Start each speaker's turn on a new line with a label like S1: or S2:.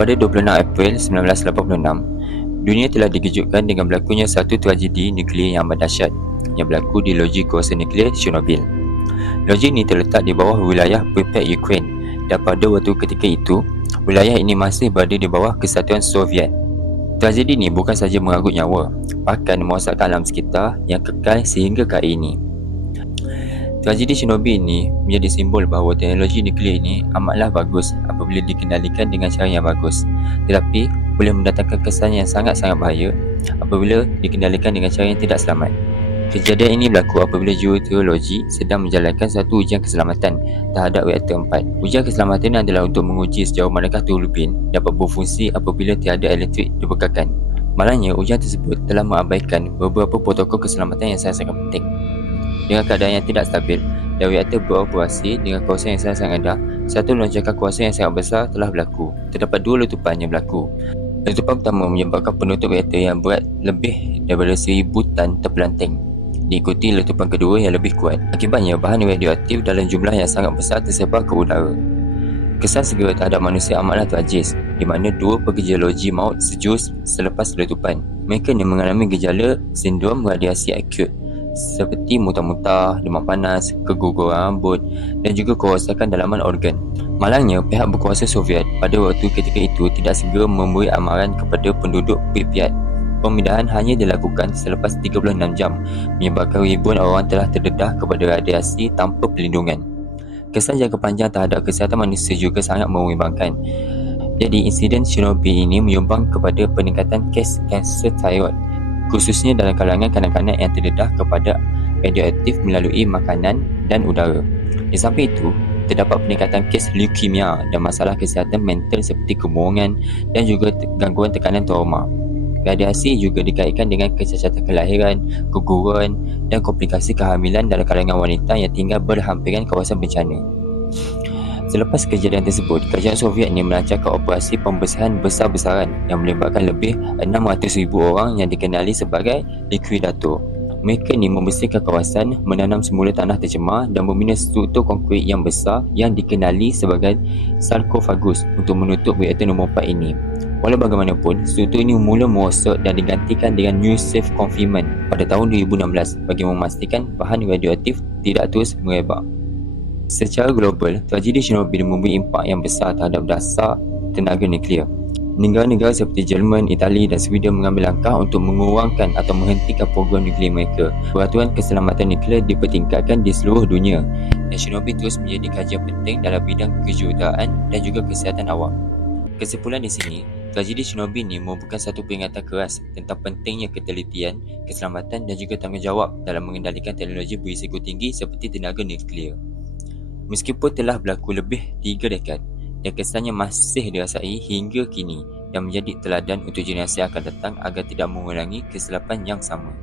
S1: Pada 26 April 1986, dunia telah dikejutkan dengan berlakunya satu tragedi nuklear yang amat dahsyat yang berlaku di loji kuasa nuklear Chernobyl. Loji ini terletak di bawah wilayah Pripyat Ukraine dan pada waktu ketika itu, wilayah ini masih berada di bawah kesatuan Soviet. Tragedi ini bukan sahaja mengagut nyawa, bahkan merosakkan alam sekitar yang kekal sehingga ke hari ini. Tragedi Chernobyl ini menjadi simbol bahawa teknologi nuklear ini amatlah bagus apabila dikendalikan dengan cara yang bagus. Tetapi boleh mendatangkan kesan yang sangat-sangat bahaya apabila dikendalikan dengan cara yang tidak selamat. Kejadian ini berlaku apabila geoteologi sedang menjalankan satu ujian keselamatan terhadap reaktor 4. Ujian keselamatan adalah untuk menguji sejauh manakah turbin dapat berfungsi apabila tiada elektrik dibekalkan. Malangnya, ujian tersebut telah mengabaikan beberapa protokol keselamatan yang sangat-sangat penting. Dengan keadaan yang tidak stabil dan reaktor beroperasi dengan kuasa yang sangat-sangat rendah, satu lonjakan kuasa yang sangat besar telah berlaku. Terdapat dua letupan yang berlaku. Letupan pertama menyebabkan penutup reaktor yang berat lebih daripada seribu tan terpelanting. Diikuti letupan kedua yang lebih kuat. Akibatnya, bahan radioaktif dalam jumlah yang sangat besar tersebar ke udara. Kesan segera terhadap manusia amatlah tragis di mana dua pekerja loji maut sejus selepas letupan. Mereka ni mengalami gejala sindrom radiasi akut seperti muntah-muntah, demam panas, keguguran rambut dan juga kerosakan dalaman organ. Malangnya, pihak berkuasa Soviet pada waktu ketika itu tidak segera memberi amaran kepada penduduk Pripyat. Pemindahan hanya dilakukan selepas 36 jam menyebabkan ribuan orang telah terdedah kepada radiasi tanpa perlindungan. Kesan jangka panjang terhadap kesihatan manusia juga sangat membimbangkan. Jadi, insiden Chernobyl ini menyumbang kepada peningkatan kes kanser thyroid khususnya dalam kalangan kanak-kanak yang terdedah kepada radioaktif melalui makanan dan udara. Di samping itu, terdapat peningkatan kes leukemia dan masalah kesihatan mental seperti kebohongan dan juga gangguan tekanan trauma. Radiasi juga dikaitkan dengan kecacatan kelahiran, keguguran dan komplikasi kehamilan dalam kalangan wanita yang tinggal berhampiran kawasan bencana. Selepas kejadian tersebut, kerajaan Soviet ini melancarkan operasi pembersihan besar-besaran yang melibatkan lebih 600,000 orang yang dikenali sebagai likuidator. Mereka ini membersihkan kawasan, menanam semula tanah tercemar dan membina struktur konkrit yang besar yang dikenali sebagai sarkofagus untuk menutup reaktor nombor 4 ini. Walau bagaimanapun, struktur ini mula merosak dan digantikan dengan new safe confinement pada tahun 2016 bagi memastikan bahan radioaktif tidak terus merebak. Secara global, tragedi Chernobyl memberi impak yang besar terhadap dasar tenaga nuklear. Negara-negara seperti Jerman, Itali dan Sweden mengambil langkah untuk mengurangkan atau menghentikan program nuklear mereka. Peraturan keselamatan nuklear dipertingkatkan di seluruh dunia dan Chernobyl terus menjadi kajian penting dalam bidang kejuruteraan dan juga kesihatan awam. Kesimpulan di sini, tragedi Chernobyl ini merupakan satu peringatan keras tentang pentingnya ketelitian, keselamatan dan juga tanggungjawab dalam mengendalikan teknologi berisiko tinggi seperti tenaga nuklear. Meskipun telah berlaku lebih tiga dekad dan kesannya masih dirasai hingga kini yang menjadi teladan untuk generasi akan datang agar tidak mengulangi kesilapan yang sama.